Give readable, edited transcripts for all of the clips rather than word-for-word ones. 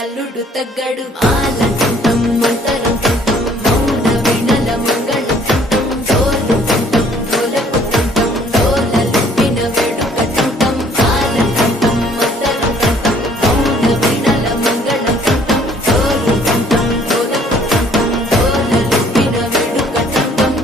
అల్లుడు తగ్గడు ఆలంటం మంతరం తంతం మౌన వినల మంగళం తంతం డోలు తంతం డోలకు తంతం డోలలు విన వేడుక తంతం ఆలంటం మంతరం తంతం మౌన వినల మంగళం తంతం డోలు తంతం డోలకు తంతం డోలలు విన వేడుక తంతం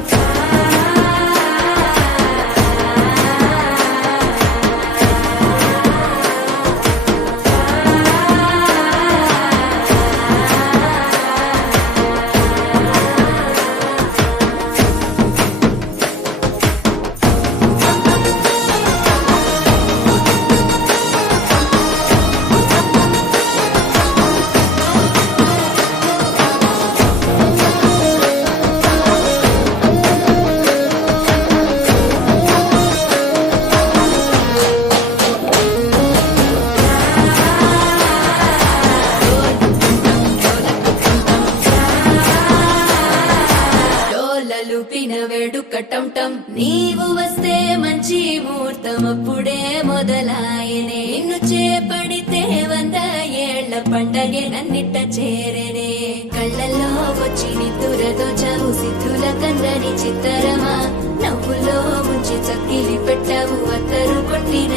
లూపిన వేడుక టంటం నీవు వస్తే మంచి ముహూర్తం అప్పుడే మొదలాయనే నిన్ను చేపడితే 100 ఏళ్ల పండగే నన్నిట్ట చేరనే కళ్ళల్లో వచ్చి నిద్దురతో చావు సిద్ధుల కందని చిత్తరమా నవ్వులో ముంచి చక్కిలి పెట్టావు అత్తరు కొట్టిన